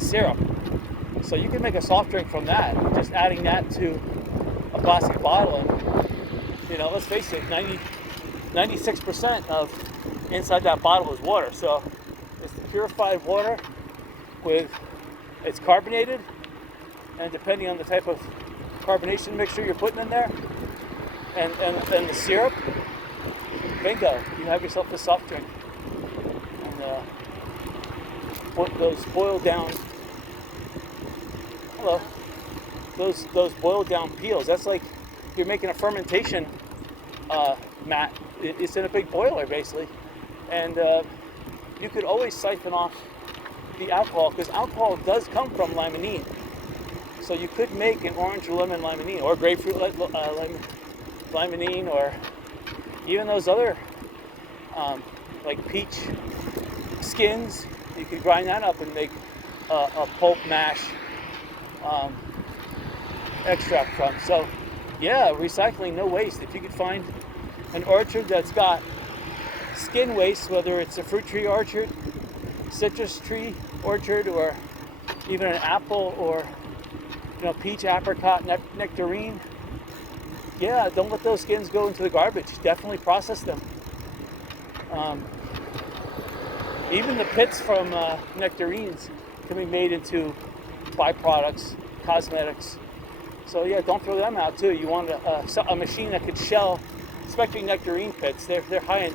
syrup. So you can make a soft drink from that, just adding that to a plastic bottle. And, let's face it, 96% of inside that bottle is water. So it's the purified water it's carbonated, and depending on the type of carbonation mixture you're putting in there, and the syrup, bingo, you have yourself a soft drink. And those boiled down peels, that's like you're making a fermentation mat. It's in a big boiler basically, and you could always siphon off the alcohol, because alcohol does come from limonene. So you could make an orange or lemon limonene, or grapefruit limonene, or even those other like peach skins. You could grind that up and make a pulp mash extract from. So yeah, recycling, no waste. If you could find an orchard that's got skin waste, whether it's a fruit tree orchard, citrus tree orchard, or even an apple, or peach, apricot, nectarine, yeah, don't let those skins go into the garbage. Definitely process them. Even the pits from nectarines can be made into byproducts, cosmetics. So yeah, don't throw them out too. You want a machine that could shell, especially nectarine pits. They're high in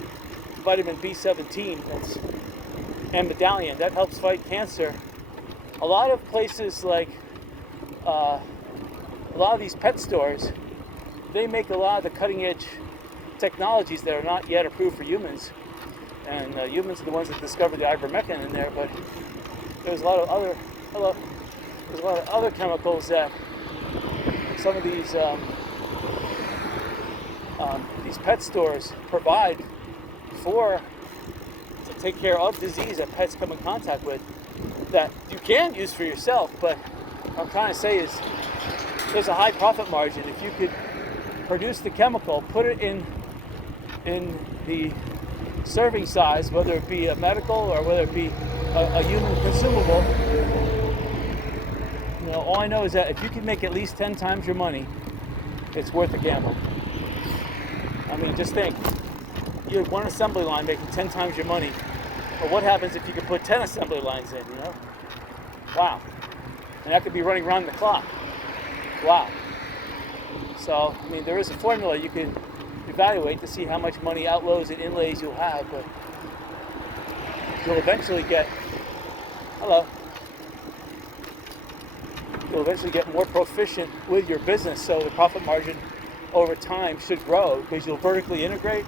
vitamin B17 and medallion. That helps fight cancer. A lot of places, like a lot of these pet stores, they make a lot of the cutting edge technologies that are not yet approved for humans. And humans are the ones that discovered the ivermectin in there, but there's a lot of other chemicals that some of these pet stores provide to take care of disease that pets come in contact with, that you can use for yourself. But what I'm trying to say is there's a high profit margin. If you could produce the chemical, put it in the serving size, whether it be a medical or whether it be a human consumable, all I know is that if you can make at least 10 times your money, it's worth a gamble. I mean, just think, you have one assembly line making 10 times your money. But what happens if you could put 10 assembly lines in, Wow. And that could be running around the clock. Wow. So, I mean, there is a formula you can evaluate to see how much money outlays and inlays you'll have, but you'll eventually get more proficient with your business, so the profit margin over time should grow, because you'll vertically integrate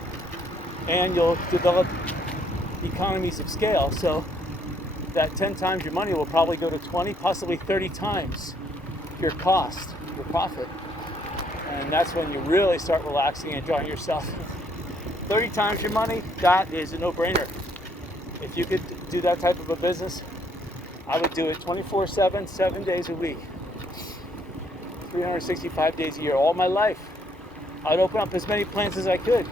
and you'll develop economies of scale. So that 10 times your money will probably go to 20, possibly 30 times your cost, your profit. And that's when you really start relaxing and enjoying yourself. 30 times your money, that is a no-brainer. If you could do that type of a business, I would do it 24/7, 7 days a week, 365 days a year, all my life. I'd open up as many plants as I could.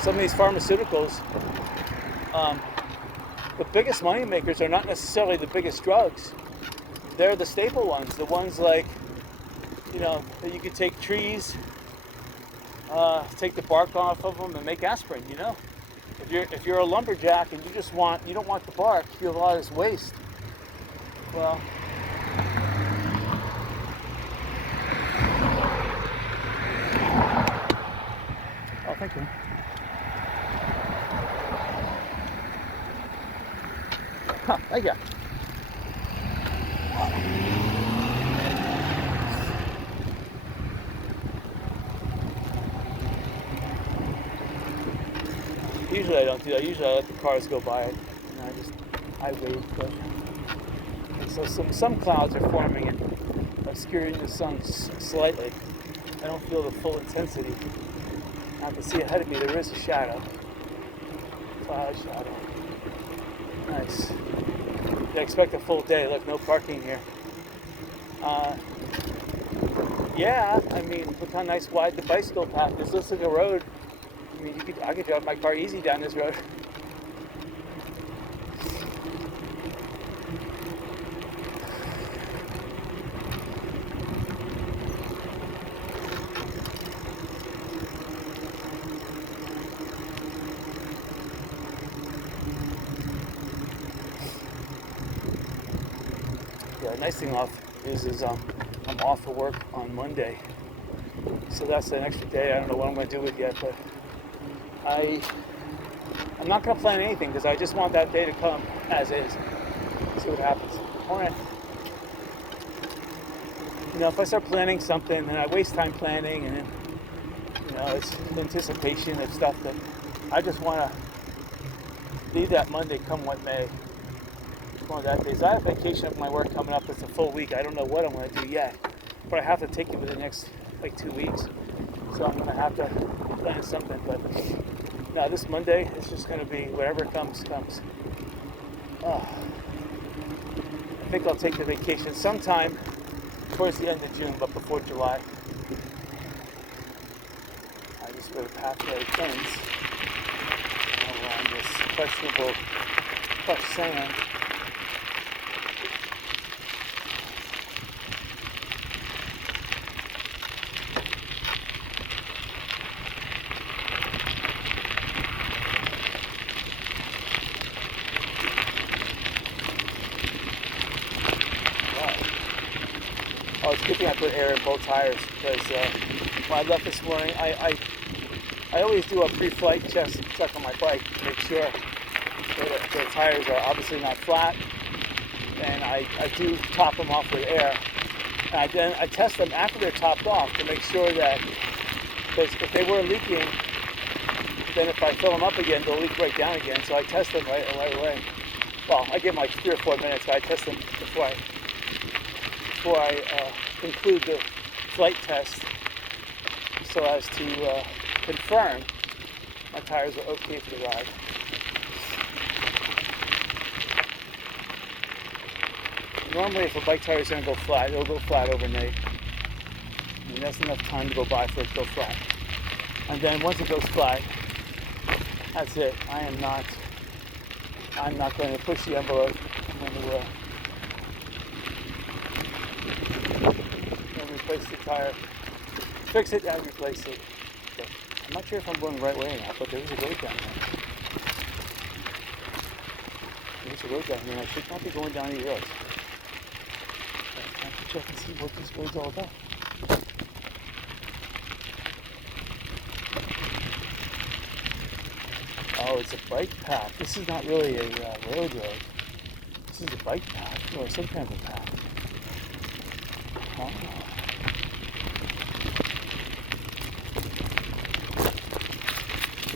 Some of these pharmaceuticals, the biggest money makers are not necessarily the biggest drugs. They're the staple ones, the ones like, that you could take trees, take the bark off of them and make aspirin, If you're a lumberjack and you don't want the bark, you have a lot of this waste. Well, oh, thank you. Thank you. Usually I don't do that. Usually I let the cars go by it, and I wait. But so some clouds are forming and obscuring the sun slightly. I don't feel the full intensity. I can see ahead of me there is a shadow. Cloud shadow. Nice. I expect a full day. Look, no parking here. Yeah, I mean, look how nice wide the bicycle path is. This looks like a road. I mean, I could drive my car easy down this road. Yeah, nice thing is I'm off for work on Monday, so that's an extra day. I don't know what I'm going to do with it yet, but I'm not going to plan anything because I just want that day to come as is. See what happens. All right. You know, if I start planning something, then I waste time planning, and then, you know, it's anticipation of stuff that I just want to leave that Monday come what may. One of that days. I have vacation at my work coming up. It's a full week. I don't know what I'm going to do yet, but I have to take it within the next like 2 weeks. So I'm going to have to plan something. But no, this Monday it's just going to be whatever comes. Oh, I think I'll take the vacation sometime towards the end of June, but before July. I just go to pathway ends around this questionable crushed sand. Oh, it's a good thing I put air in both tires because when I left this morning, I always do a pre-flight check on my bike to make sure that the tires are obviously not flat, and I do top them off with air. And then I test them after they're topped off to make sure that, because if they were leaking, then if I fill them up again, they'll leak right down again. So I test them right away. Well, I give them like 3 or 4 minutes, but I test them before I conclude the flight test, so as to confirm my tires are okay for the ride. Normally, if a bike tire is going to go flat, it'll go flat overnight. I mean, that's enough time to go by for it to go flat. And then once it goes flat, that's it. I'm not going to push the envelope. I'm going to replace the tire, fix it and replace it. But I'm not sure if I'm going the right way or not, but there is a road down there. There's a road down here, and I should not be going down any roads. I have to check and see what this road's all about. Oh, it's a bike path. This is not really a road. This is a bike path, or some kind of a path. Oh.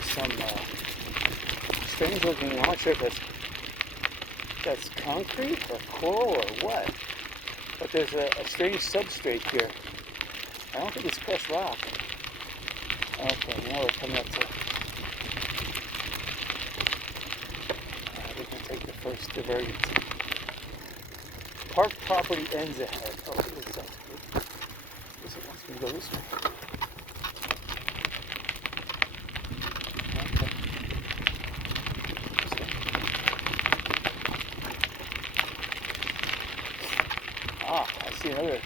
Some strange looking, I'm not sure if that's concrete or coral or what, but there's a strange substrate here. I don't think it's crushed rock. Okay, now we're coming up to, we can take the first divergence. Park property ends ahead. Oh, this sounds good. This one wants me to go this way. I see another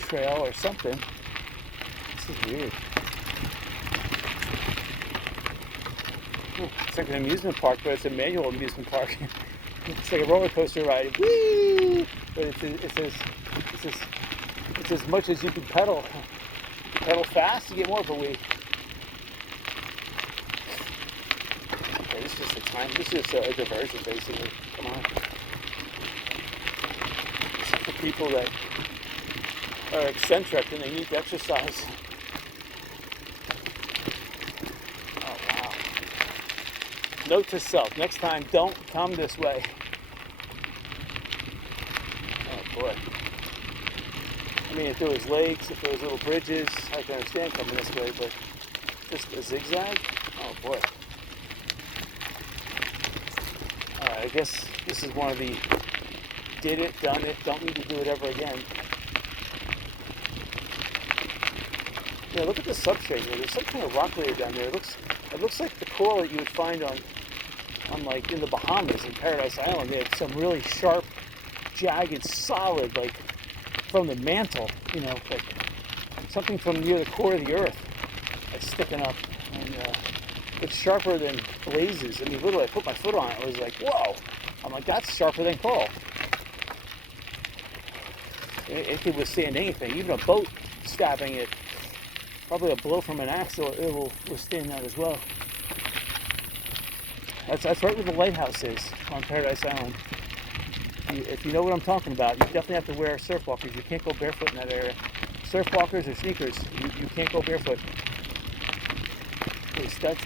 trail or something. This is weird. It's like an amusement park, but it's a manual amusement park. It's like a roller coaster ride. Whee! But it's as much as you can pedal. Pedal fast, you get more of a whee. Okay, this is just a time. This is just a diversion, basically. Come on. For people that are eccentric and they need to exercise. Oh wow. Note to self, next time don't come this way. Oh boy. I mean, if there was lakes, if there was little bridges, I can understand coming this way, but just a zigzag? Oh boy. I guess this is one of the did it, done it, don't need to do it ever again. Yeah, look at the substrate here. There's some kind of rock layer down there. It looks like the coral that you would find on Unlike in the Bahamas, in Paradise Island, they have some really sharp, jagged, solid, like from the mantle, like something from near the core of the earth that's sticking up. And it's sharper than blazes. I mean, literally, I put my foot on it. I was like, whoa. I'm like, that's sharper than coral. It can withstand anything, even a boat stabbing it. Probably a blow from an axe, it will withstand that as well. That's right where the lighthouse is on Paradise Island. If you know what I'm talking about, you definitely have to wear surf walkers. You can't go barefoot in that area. Surf walkers or sneakers, you can't go barefoot.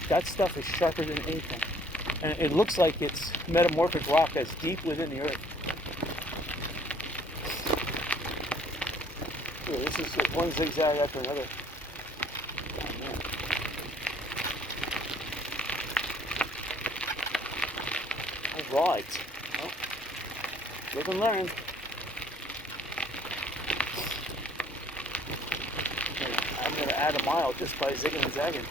That stuff is sharper than anything. And it looks like it's metamorphic rock that's deep within the earth. Yeah, this is just one zigzag after another. Oh, man. All right. Well, live and learn. I'm going to add a mile just by zigging and zagging.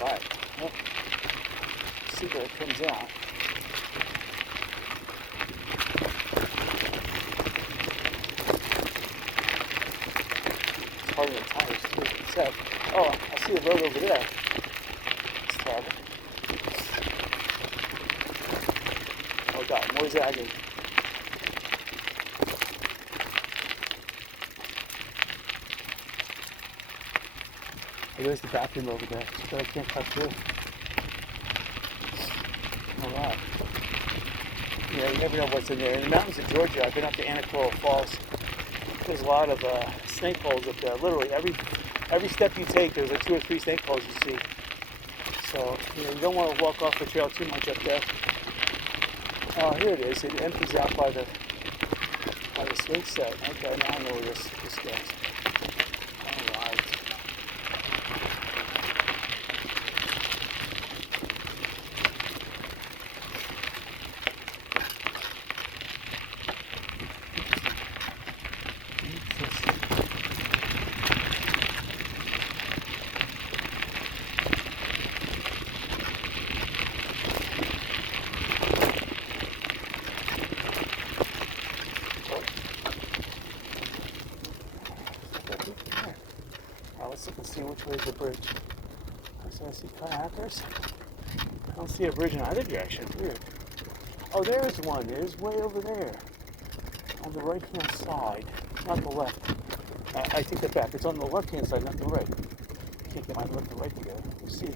All right. Well, see where it comes out. It's harder than tires too. Except, oh, I see the road over there. It's terrible. Oh God, more zagging. Oh, there's the bathroom over there, but I can't cut through. Alright. Yeah, you never know what's in there. In the mountains of Georgia, I've been up to Anachorage Falls. There's a lot of snake holes up there. Literally, every step you take, there's like 2 or 3 snake holes you see. So, you don't want to walk off the trail too much up there. Oh, here it is. It empties out by the snake set. Okay, now I know where this goes. Alright. Let's look and see which way is the bridge. So I see kayakers. I don't see a bridge in either direction. Weird. Oh, there is one. It is way over there. On the right-hand side. Not the left. I take that back. It's on the left-hand side, not the right. I can't get my left and right together. We'll see.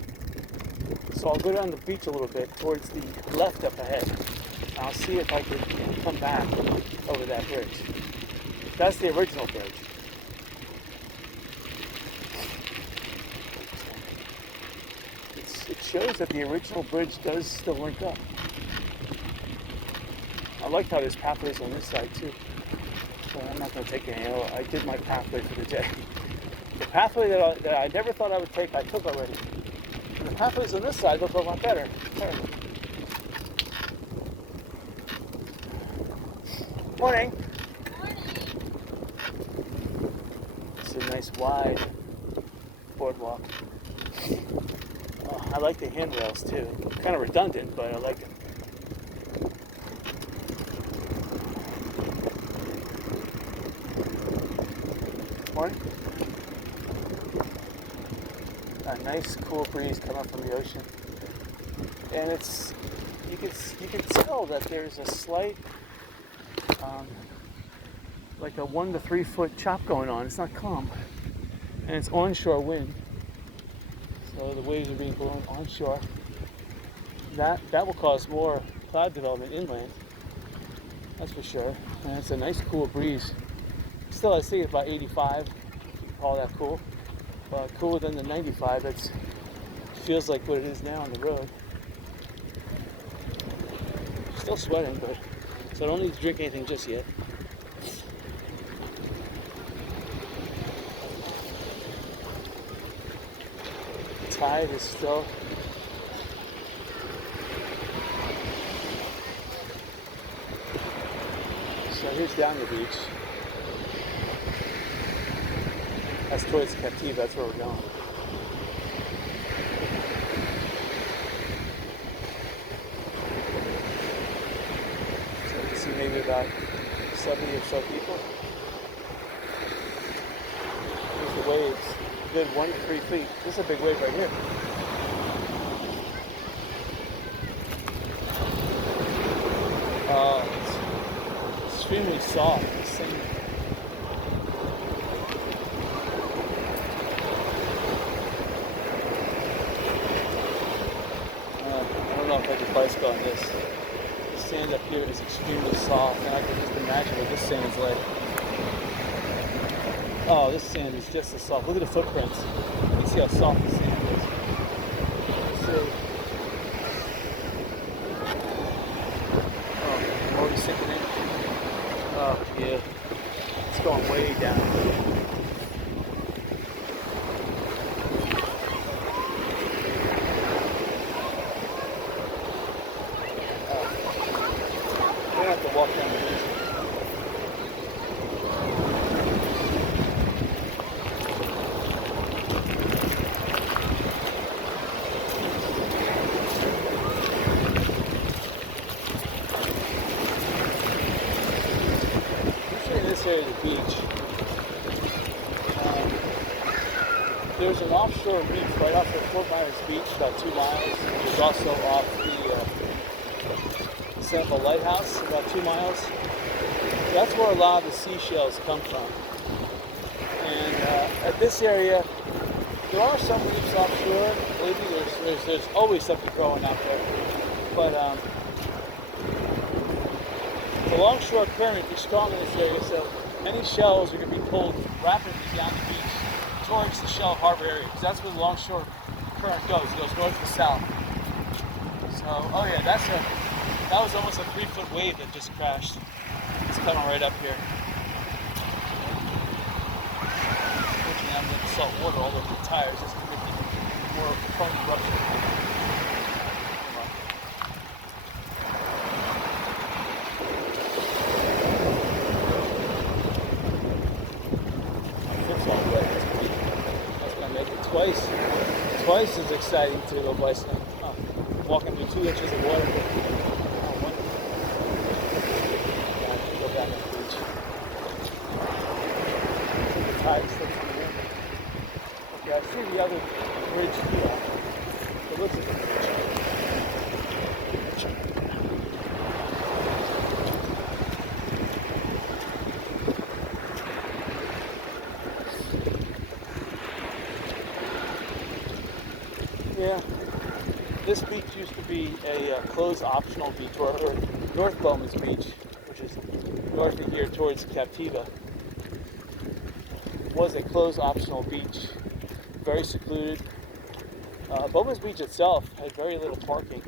So I'll go down the beach a little bit towards the left up ahead. I'll see if I can come back over that bridge. That's the original bridge. It shows that the original bridge does still link up. I like how there's pathways on this side too. But I'm not going to take any. I did my pathway for the day. The pathway that I never thought I would take, I took already. And the pathways on this side look a lot better. Morning. Morning. It's a nice wide boardwalk. I like the handrails too. Kind of redundant, but I like it. Morning. A nice cool breeze coming from the ocean, and you can tell that there's a slight like a 1 to 3 foot chop going on. It's not calm, and it's onshore wind. So the waves are being blown onshore. That will cause more cloud development inland. That's for sure. And it's a nice cool breeze. Still, I see it's about 85. You can call that cool. But cooler than the 95. It feels like what it is now on the road. Still sweating, but so I don't need to drink anything just yet. Tide is still so here's down the beach. That's towards Captiva, that's where we're going. maybe about 70 or so people. Here's the waves. Good 1 to 3 feet. This is a big wave right here. It's extremely soft. The same. I don't know if I could bicycle on this. The sand up here is extremely soft, and I can just imagine what this sand is like. Oh, this sand is just as soft. Look at the footprints. You can see how soft the sand is. Let's see. Oh, already sinking in. Oh, yeah. It's going way down. We're gonna have to walk down the beach. This area of the beach, there's an offshore reef right off of Fort Myers Beach, about 2 miles. There's also off the Sanibel Lighthouse, about 2 miles. That's where a lot of the seashells come from. And at this area, there are some reefs offshore. Believe me, there's always something growing out there. But the longshore current is strong in this area, so any shells are going to be pulled rapidly down the beach towards the Shell Harbor area, because that's where the longshore current goes. It goes north to south. So, oh yeah, that was almost a 3-foot wave that just crashed. It's coming right up here. Fortunately, I'm getting salt water all over the tires just to make it more prone to rupture. Twice as exciting to go bicycling. Walking through 2 inches of water. I can go back on the beach. The tide slips on the wind. Okay, I see the other bridge here. It looks like a bridge. Yeah, this beach used to be a closed optional beach, or North Bowman's Beach, which is north of here towards Captiva, was a closed optional beach, very secluded. Bowman's Beach itself had very little parking.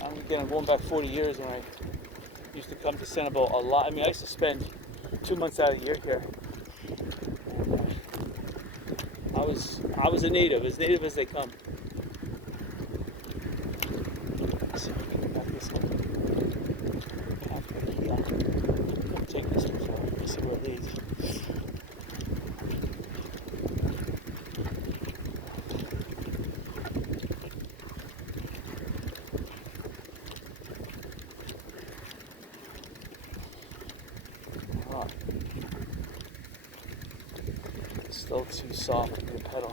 I'm going back 40 years when I used to come to Sanibel a lot. I mean, I used to spend 2 months out of the year here. I was a native as they come. So we can go back this way. Pathway here. I'll take this before. Let's see where it leads. Still too soft for me to pedal.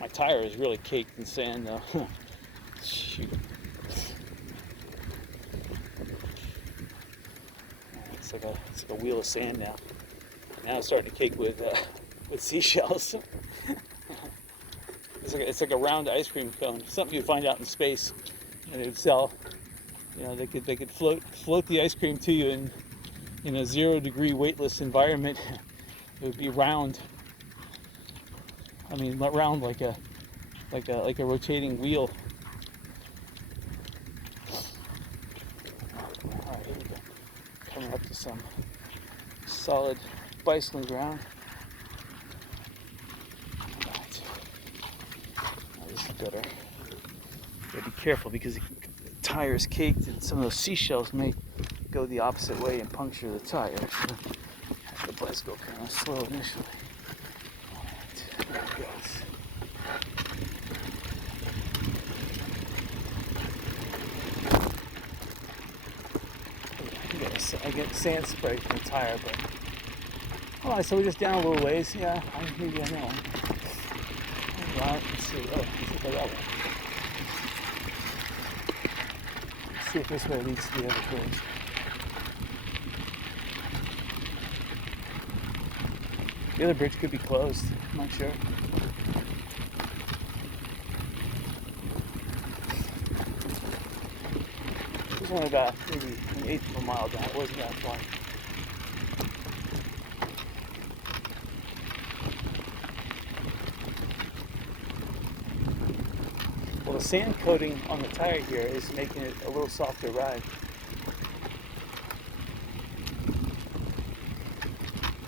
My tire is really caked in sand though. Shoot. It's like a wheel of sand now. Now it's starting to cake with seashells. It's like a round ice cream cone. Something you find out in space, and they would sell. You know, they could float the ice cream to you in a 0-degree weightless environment. It would be round. I mean, round like a rotating wheel. All right, here we go. Coming up to some solid bicycling ground. All right. Now this is better. Gotta be careful because the tire is caked, and some of those seashells may go the opposite way and puncture the tire. So the bicycle kind of slow initially. There it goes. You gotta get sand spray from the tire. But all right, so we're just down a little ways. Yeah, maybe I know. All right, let's see. Oh, let's go that way. Let's see if this way leads to the other bridge. The other bridge could be closed. I'm not sure. It was only about maybe an eighth of a mile down. It wasn't that far. Well, the sand coating on the tire here is making it a little softer ride.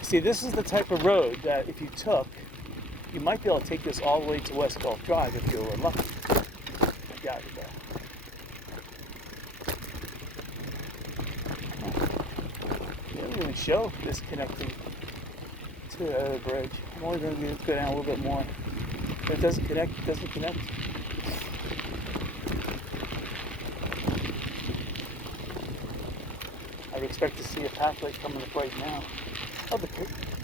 See, this is the type of road that if you took, you might be able to take this all the way to West Gulf Drive if you were lucky. I doubt it though. They don't even show this connecting to the other bridge. I'm only going to go down a little bit more. If it doesn't connect, it doesn't connect. I would expect to see a pathway coming up right now. Oh,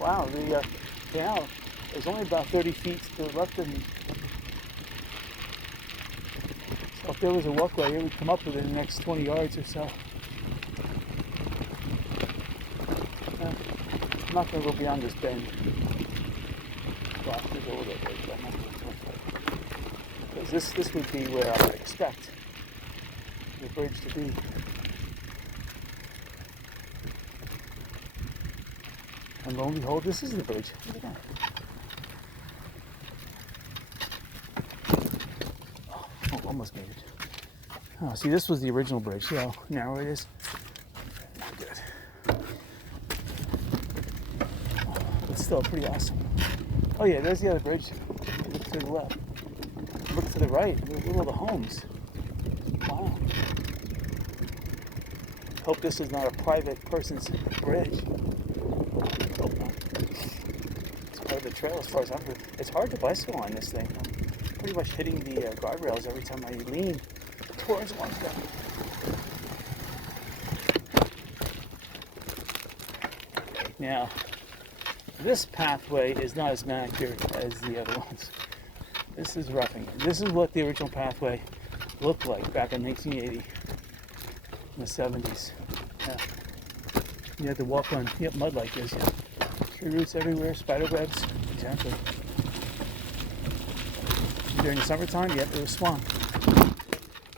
wow, the canal is only about 30 feet to the left of me. So if there was a walkway, it would come up within the next 20 yards or so. I'm not going to go beyond this bend. Well, there's a little bit, but I'm not going to go far. Because this would be where I would expect the bridge to be. And lo and behold, this is the bridge. Look at that. Oh, almost made it. Oh, see, this was the original bridge. See how narrow it is? Not good. But still pretty awesome. Oh yeah, there's the other bridge. Look to the left. Look to the right. Look at all the homes. Wow. Hope this is not a private person's bridge. It's part of the trail as far as I'm concerned. It's hard to bicycle on this thing. I'm pretty much hitting the guardrails every time I lean towards one thing. Now, this pathway is not as manicured as the other ones. This is roughing it. This is what the original pathway looked like back in 1980, in the 70s. Yeah. You had to walk on mud like this. Yeah. Tree roots everywhere, spider webs. Exactly. During the summertime, yep, it was swamp.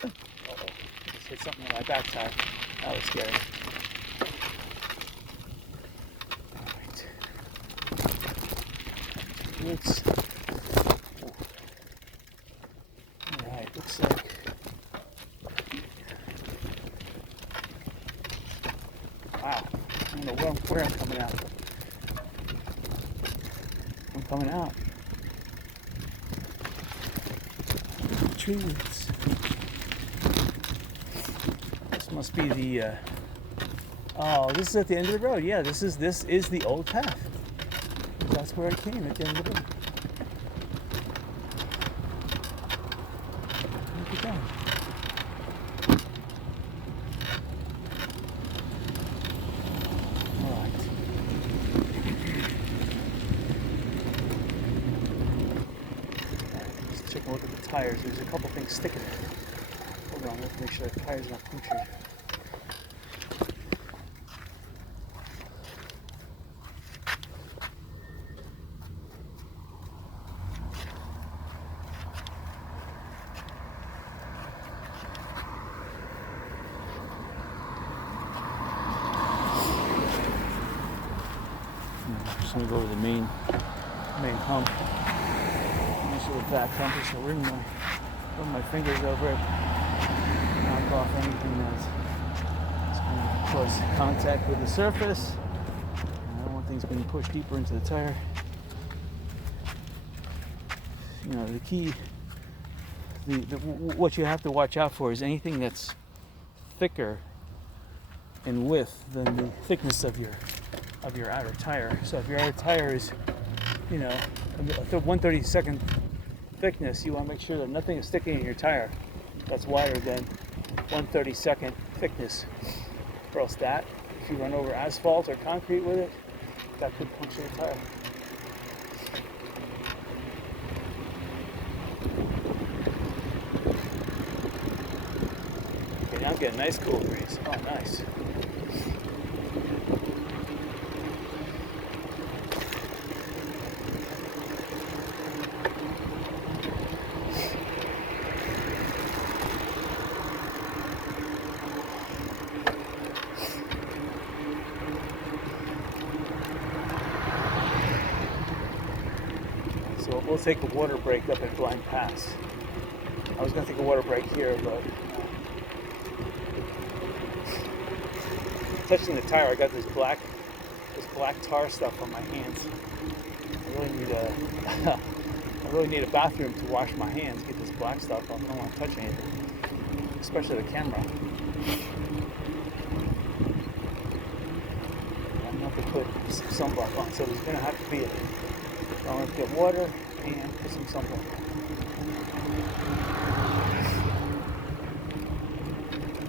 Uh-oh. Just hit something in my back tire. That was scary. Alright. Roots. Alright, looks like wow. I don't know where I'm coming out. I'm coming out. Tree roots. This must be the oh, this is at the end of the road. Yeah, this is the old path. That's where I came at the end of the road. Look at that. Take a look at the tires. There's a couple things sticking. Hold on, let's make sure the tire's not punctured. I'm just gonna go over the main hump. The back hump, just run my fingers over it, knock off anything that's going to cause contact with the surface. I don't want things being pushed deeper into the tire. You know, the key, what you have to watch out for is anything that's thicker in width than the thickness of your outer tire. So if your outer tire is, you know, a 1/32 thickness, you want to make sure that nothing is sticking in your tire that's wider than 1/32 thickness, or else that If you run over asphalt or concrete with it, that could puncture the tire. Okay, now I'm getting a nice cool breeze. Oh, nice. So we'll take a water break up at Blind Pass. I was going to take a water break here, but touching the tire, I got this black tar stuff on my hands. I really need a bathroom to wash my hands, get this black stuff off. I don't want to touch anything, especially the camera. I'm going to have to put some sunblock on, so there's going to have to be I'm going to get water and put some sunblock.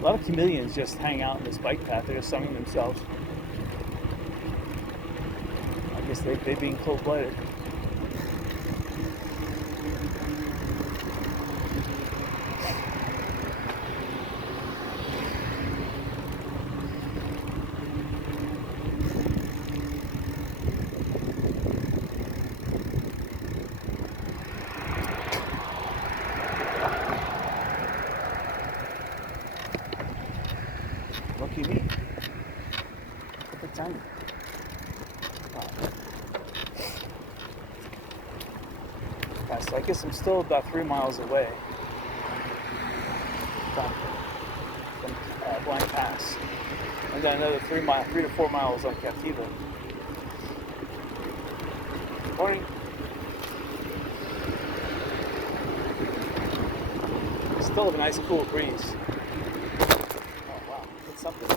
A lot of chameleons just hang out in this bike path. They're just sunning themselves. I guess they're being cold-blooded. Lucky me. Perfect timing. Wow. Yeah, so I guess I'm still about 3 miles away from Blind Pass. And then another 3 to 4 miles on Captiva. Morning. Still have a nice cool breeze. Something.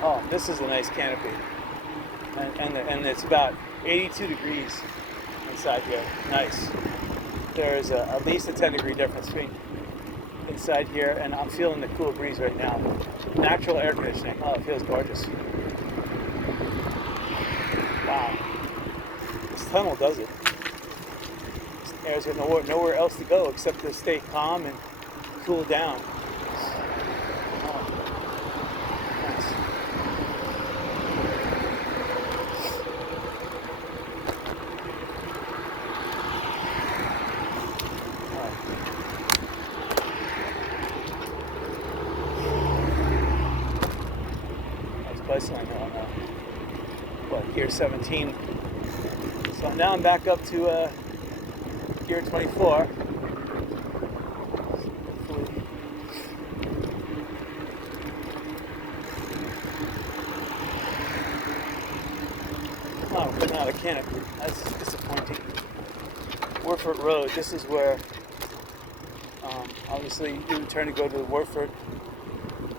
Oh, this is a nice canopy, and it's about 82 degrees inside here. Nice. There is at least a 10-degree difference between inside here, and I'm feeling the cool breeze right now. Natural air conditioning. Oh, it feels gorgeous. Wow. This tunnel does it. There's nowhere else to go except to stay calm and cool down. Oh, nice. Bicycling on gear 17. So now I'm back up to gear 24. Oh, we're not a canopy. That's disappointing. Warford Road. This is where obviously you turn to go to the Warford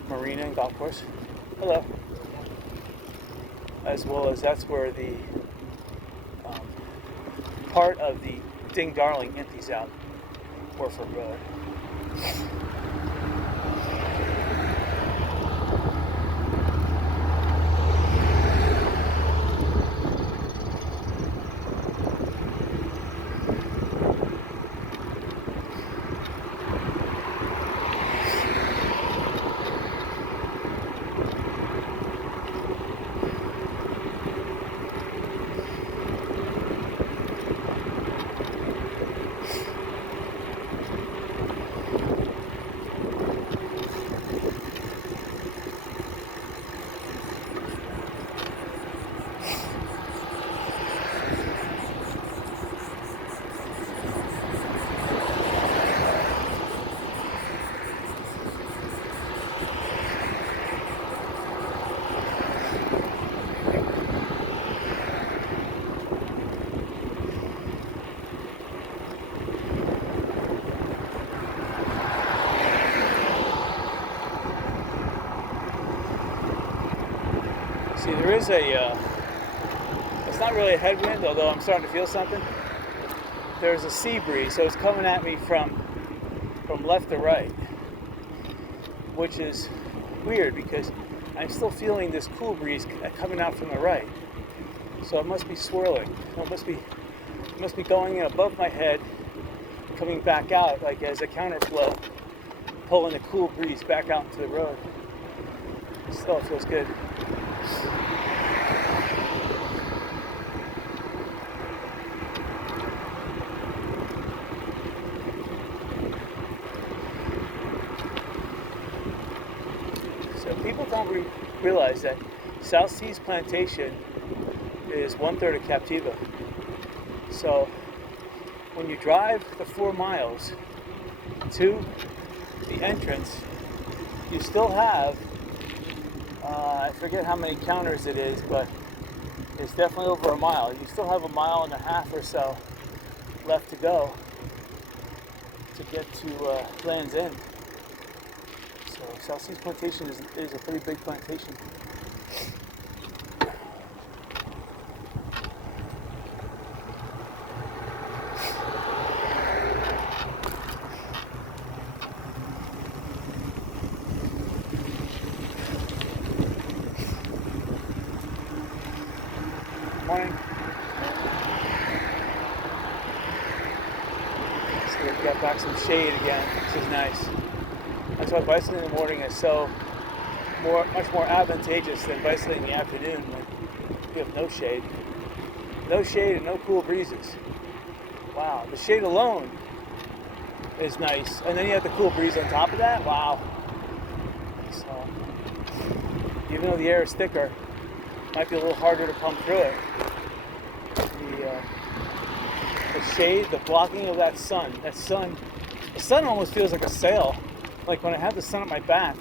Marina and Golf Course. Hello. As well as that's where the part of the Ding Darling empties out, Warford Road. There's it's not really a headwind, although I'm starting to feel something. There's a sea breeze, so it's coming at me from left to right, which is weird because I'm still feeling this cool breeze coming out from the right. So it must be swirling. It must be going in above my head, coming back out like as a counterflow, pulling the cool breeze back out into the road. Still, it feels good. So people don't realize that South Seas Plantation is 1/3 of Captiva. So when you drive the 4 miles to the entrance, you still have, I forget how many counters it is, but it's definitely over a mile. You still have 1.5 miles or so left to go to get to Land's End. So South Seas Plantation is a pretty big plantation. Morning. So we've got back some shade again, which is nice. That's why bicycling in the morning is much more advantageous than bicycling in the afternoon when you have no shade. No shade and no cool breezes. Wow, the shade alone is nice. And then you have the cool breeze on top of that. Wow. So, even though the air is thicker, it might be a little harder to pump through it. The shade, the blocking of that sun, the sun almost feels like a sail. Like when I have the sun at my back,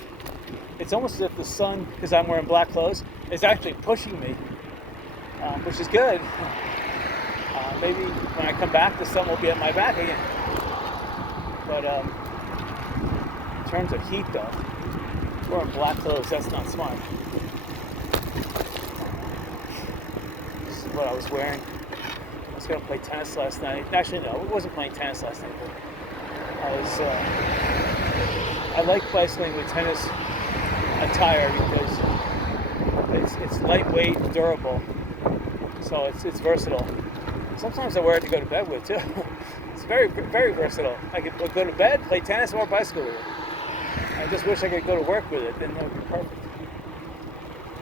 it's almost as if the sun, because I'm wearing black clothes, is actually pushing me, which is good. Maybe when I come back, the sun will be at my back again. But in terms of heat though, wearing black clothes, that's not smart. This is what I was wearing. I was going to play tennis last night. Actually, no, I wasn't playing tennis last night, but I like bicycling with tennis attire because it's lightweight and durable, so it's versatile. Sometimes I wear it to go to bed with too. It's very, very versatile. I could go to bed, play tennis, or bicycle with it. I just wish I could go to work with it, then that would be perfect.